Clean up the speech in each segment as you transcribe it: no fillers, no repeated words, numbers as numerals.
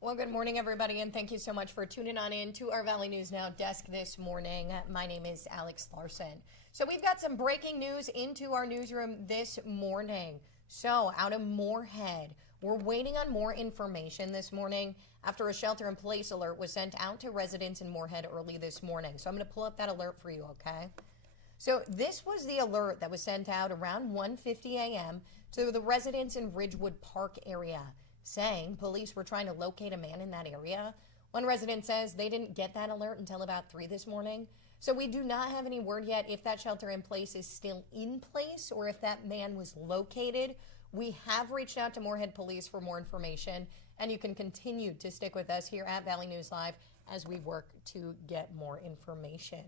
Well, good morning, everybody, and thank you so much for tuning on in to our Valley News Now desk this morning. My name is Alex Larson. So we've got some breaking news into our newsroom this morning. So out of Moorhead, we're waiting on more information this morning after a shelter-in-place alert was sent out to residents in Moorhead early this morning. So I'm going to pull up that alert for you, okay? So this was the alert that was sent out around 1:50 a.m. to the residents in Ridgewood Park area, saying police were trying to locate a man in that area. One resident says they didn't get that alert until about 3 this morning. So we do not have any word yet if that shelter in place is still in place or if that man was located. We have reached out to Moorhead Police for more information, and you can continue to stick with us here at Valley News Live as we work to get more information.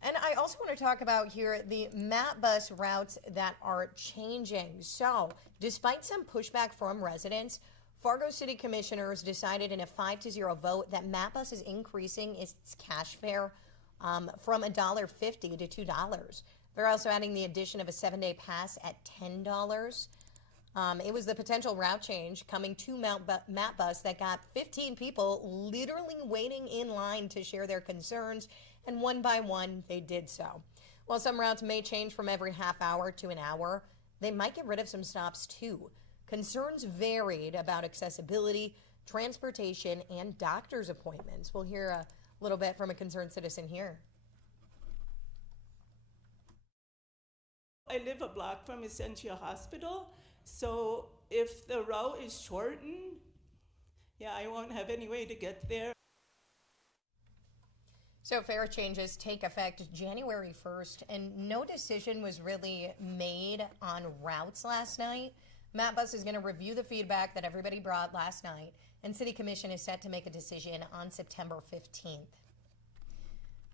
And I also want to talk about here the MAP bus routes that are changing. So despite some pushback from residents, Fargo City Commissioners decided in a 5-0 vote that MAP bus is increasing its cash fare from $1.50 to $2. They're also adding the addition of a 7-day pass at $10. It was the potential route change coming to MAP bus that got 15 people literally waiting in line to share their concerns, and one by one they did so. While some routes may change from every half hour to an hour, they might get rid of some stops too. Concerns varied about accessibility, transportation, and doctor's appointments. We'll hear a little bit from a concerned citizen here. I live a block from Essentia Hospital, so if the route is shortened, I won't have any way to get there. So fare changes take effect January 1st, and no decision was really made on routes last night. MAP Bus is going to review the feedback that everybody brought last night, and City Commission is set to make a decision on September 15th.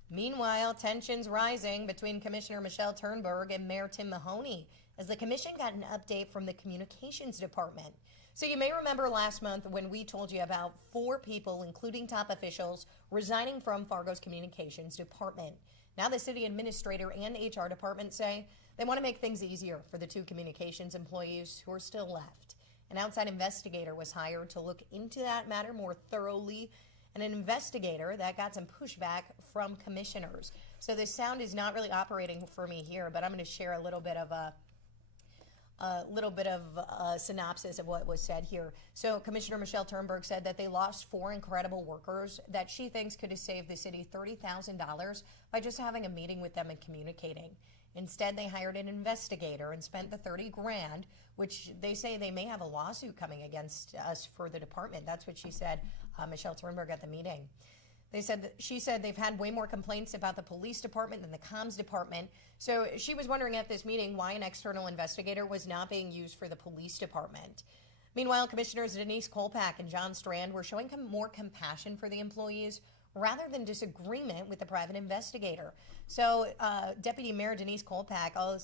Meanwhile, tensions rising between Commissioner Michelle Turnberg and Mayor Tim Mahoney as the commission got an update from the communications department. So you may remember last month when we told you about 4 people, including top officials, resigning from Fargo's communications department. Now the city administrator and HR department say they want to make things easier for the 2 communications employees who are still left. An outside investigator was hired to look into that matter more thoroughly, and an investigator that got some pushback from commissioners. So this sound is not really operating for me here, but I'm going to share a little bit of a synopsis of what was said here. So Commissioner Michelle Turnberg said that they lost 4 incredible workers that she thinks could have saved the city $30,000 by just having a meeting with them and communicating. Instead, they hired an investigator and spent the $30,000, which they say they may have a lawsuit coming against us for the department. That's what she said, Michelle Turnberg, at the meeting. She said they've had way more complaints about the police department than the comms department. So she was wondering at this meeting why an external investigator was not being used for the police department. Meanwhile, Commissioners Denise Kolpak and John Strand were showing more compassion for the employees rather than disagreement with the private investigator. So Deputy Mayor Denise Kolpak, I'll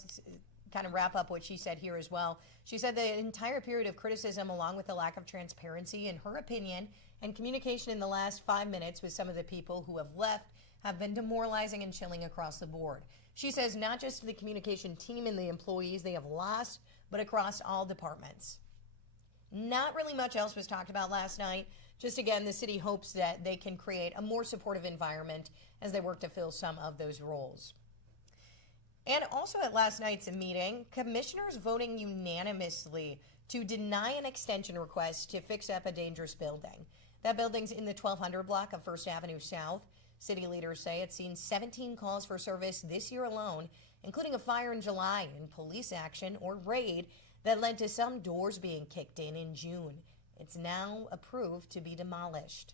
kind of wrap up what she said here as well. She said the entire period of criticism, along with the lack of transparency, in her opinion, and communication in the last 5 minutes with some of the people who have left, have been demoralizing and chilling across the board. She says not just the communication team and the employees they have lost, but across all departments. Not really much else was talked about last night. Just again, the city hopes that they can create a more supportive environment as they work to fill some of those roles. And also at last night's meeting, commissioners voting unanimously to deny an extension request to fix up a dangerous building. That building's in the 1200 block of First Avenue South. City leaders say it's seen 17 calls for service this year alone, including a fire in July and police action or raid that led to some doors being kicked in June. It's now approved to be demolished.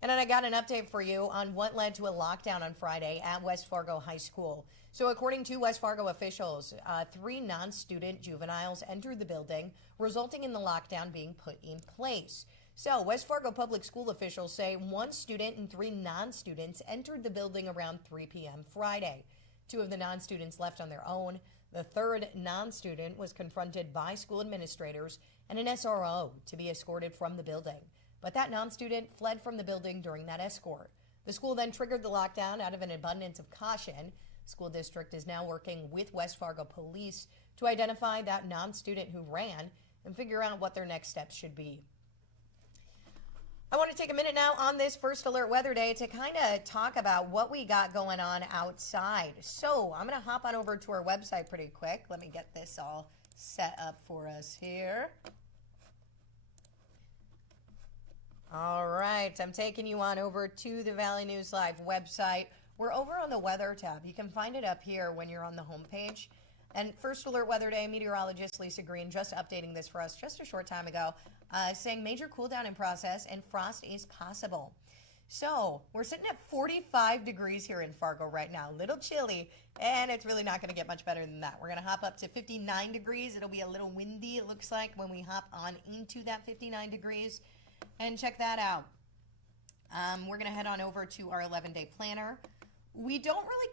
And then I got an update for you on what led to a lockdown on Friday at West Fargo High School. So according to West Fargo officials, 3 non-student juveniles entered the building, resulting in the lockdown being put in place. So West Fargo public school officials say 1 student and 3 non-students entered the building around 3 p.m. Friday. 2 of the non-students left on their own. The 3rd non-student was confronted by school administrators and an SRO to be escorted from the building. But that non-student fled from the building during that escort. The school then triggered the lockdown out of an abundance of caution. School district is now working with West Fargo police to identify that non-student who ran and figure out what their next steps should be. I want to take a minute now on this First Alert Weather Day to kind of talk about what we got going on outside. So I'm going to hop on over to our website pretty quick. Let me get this all set up for us here. All right, I'm taking you on over to the Valley News Live website. We're over on the weather tab. You can find it up here when you're on the homepage. And First Alert Weather Day, meteorologist Lisa Green just updating this for us just a short time ago, saying major cool down in process and frost is possible. So we're sitting at 45 degrees here in Fargo right now, a little chilly, and it's really not going to get much better than that. We're going to hop up to 59 degrees. It'll be a little windy, it looks like, when we hop on into that 59 degrees. And check that out. We're going to head on over to our 11-day planner. We don't really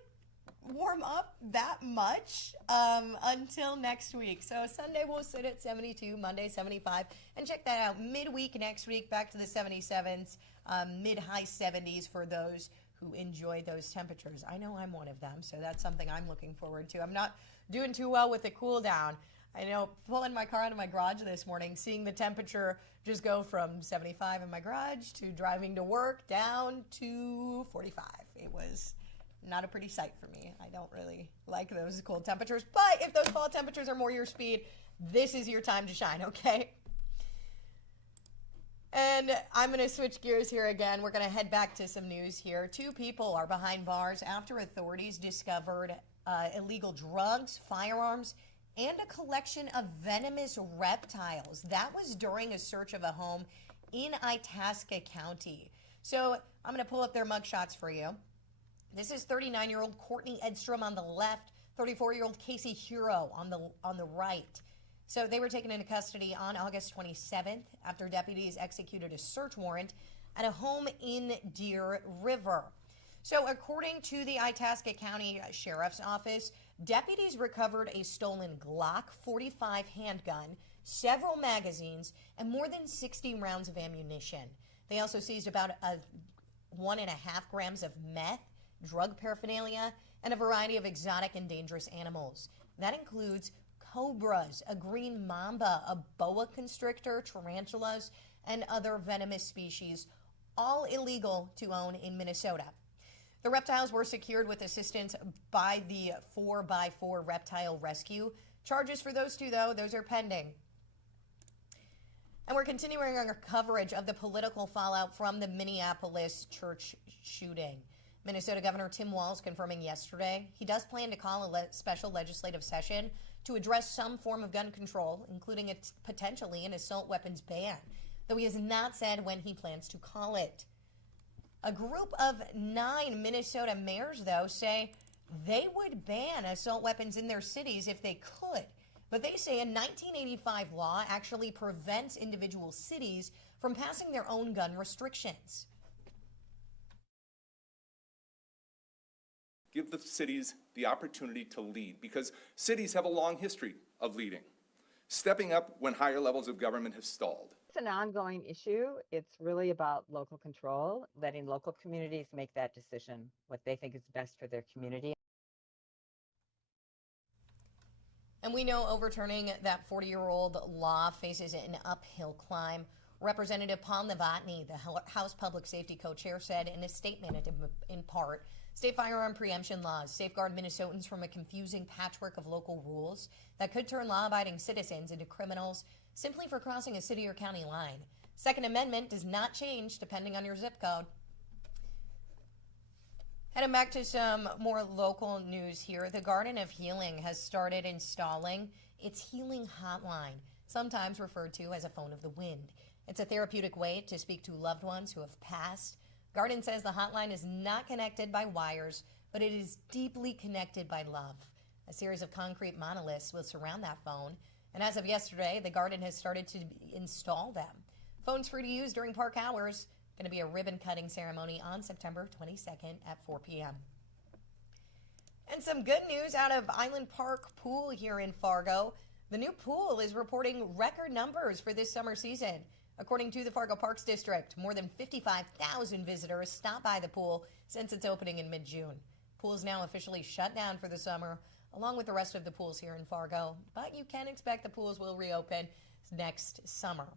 warm up that much until next week. So Sunday we'll sit at 72, Monday 75, and check that out. Midweek next week back to the 77s, mid-high 70s for those who enjoy those temperatures. I know I'm one of them, so that's something I'm looking forward to. I'm not doing too well with the cool down. I know pulling my car out of my garage this morning, seeing the temperature just go from 75 in my garage to driving to work down to 45. It was not a pretty sight for me. I don't really like those cold temperatures, but if those fall temperatures are more your speed, this is your time to shine, okay? And I'm going to switch gears here again. We're going to head back to some news here. 2 people are behind bars after authorities discovered illegal drugs, firearms, and a collection of venomous reptiles. That was during a search of a home in Itasca County. So I'm going to pull up their mugshots for you. This is 39-year-old Courtney Edstrom on the left, 34-year-old Casey Hero on the right. So they were taken into custody on August 27th after deputies executed a search warrant at a home in Deer River. So according to the Itasca County Sheriff's Office, deputies recovered a stolen Glock 45 handgun, several magazines, and more than 60 rounds of ammunition. They also seized about 1.5 grams of meth, drug paraphernalia, and a variety of exotic and dangerous animals. That includes cobras, a green mamba, a boa constrictor, tarantulas, and other venomous species, all illegal to own in Minnesota. The reptiles were secured with assistance by the 4x4 Reptile Rescue. Charges for those 2, though, those are pending. And we're continuing our coverage of the political fallout from the Minneapolis church shooting. Minnesota Governor Tim Walz confirming yesterday he does plan to call a special legislative session to address some form of gun control, including potentially an assault weapons ban, though he has not said when he plans to call it. A group of 9 Minnesota mayors, though, say they would ban assault weapons in their cities if they could. But they say a 1985 law actually prevents individual cities from passing their own gun restrictions. Give the cities the opportunity to lead, because cities have a long history of leading, stepping up when higher levels of government have stalled. It's an ongoing issue. It's really about local control, letting local communities make that decision, what they think is best for their community. And we know overturning that 40-year-old law faces an uphill climb. Representative Paul Novotny, the House Public Safety Co-Chair, said in a statement in part, state firearm preemption laws safeguard Minnesotans from a confusing patchwork of local rules that could turn law-abiding citizens into criminals simply for crossing a city or county line. Second Amendment does not change depending on your zip code. Heading back to some more local news here, the Garden of Healing has started installing its Healing Hotline, sometimes referred to as a phone of the wind. It's a therapeutic way to speak to loved ones who have passed. Garden says the hotline is not connected by wires, but it is deeply connected by love. A series of concrete monoliths will surround that phone, and as of yesterday, the Garden has started to install them. Phones free to use during park hours. Going to be a ribbon-cutting ceremony on September 22nd at 4 p.m. And some good news out of Island Park Pool here in Fargo. The new pool is reporting record numbers for this summer season. According to the Fargo Parks District, more than 55,000 visitors stopped by the pool since its opening in mid-June. Pool is now officially shut down for the summer, along with the rest of the pools here in Fargo. But you can expect the pools will reopen next summer.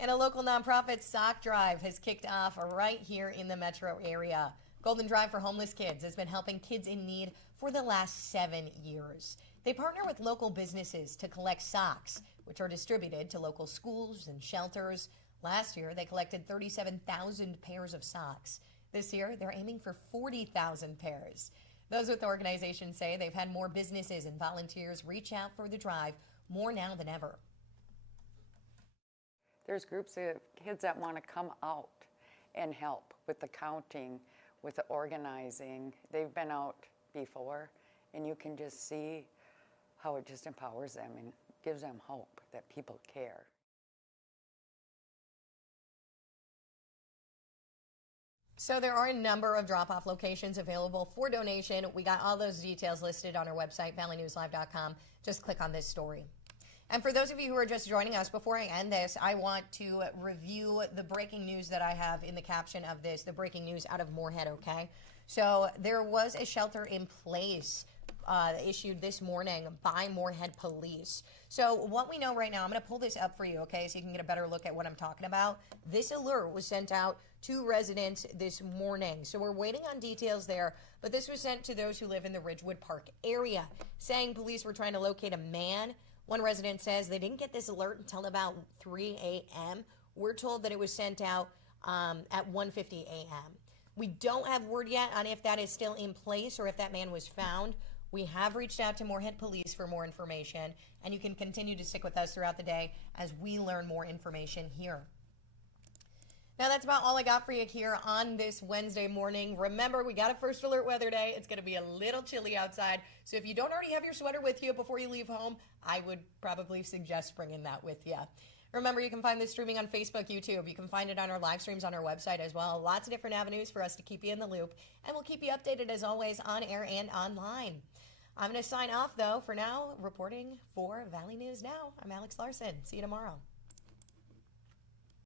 And a local nonprofit sock drive has kicked off right here in the metro area. Golden Drive for Homeless Kids has been helping kids in need for the last 7 years. They partner with local businesses to collect socks, which are distributed to local schools and shelters. Last year, they collected 37,000 pairs of socks. This year, they're aiming for 40,000 pairs. Those with the organization say they've had more businesses and volunteers reach out for the drive more now than ever. There's groups of kids that want to come out and help with the counting, with the organizing. They've been out before, and you can just see how it just empowers them and gives them hope that people care. So there are a number of drop-off locations available for donation. We got all those details listed on our website, valleynewslive.com. Just click on this story. And for those of you who are just joining us, before I end this, I want to review the breaking news that I have in the caption of this, the breaking news out of Moorhead, okay? So there was a shelter in place issued this morning by Moorhead Police. So what we know right now, I'm going to pull this up for you, okay, so you can get a better look at what I'm talking about. This alert was sent out to residents this morning. So we're waiting on details there, but this was sent to those who live in the Ridgewood Park area, saying police were trying to locate a man. One resident says they didn't get this alert until about 3 a.m. We're told that it was sent out at 1:50 a.m. We don't have word yet on if that is still in place or if that man was found. We have reached out to Moorhead Police for more information, and you can continue to stick with us throughout the day as we learn more information here. Now, that's about all I got for you here on this Wednesday morning. Remember, we got a first alert weather day. It's going to be a little chilly outside. So if you don't already have your sweater with you before you leave home, I would probably suggest bringing that with you. Remember, you can find this streaming on Facebook, YouTube. You can find it on our live streams on our website as well. Lots of different avenues for us to keep you in the loop. And we'll keep you updated, as always, on air and online. I'm going to sign off, though, for now, reporting for Valley News Now. I'm Alex Larson. See you tomorrow.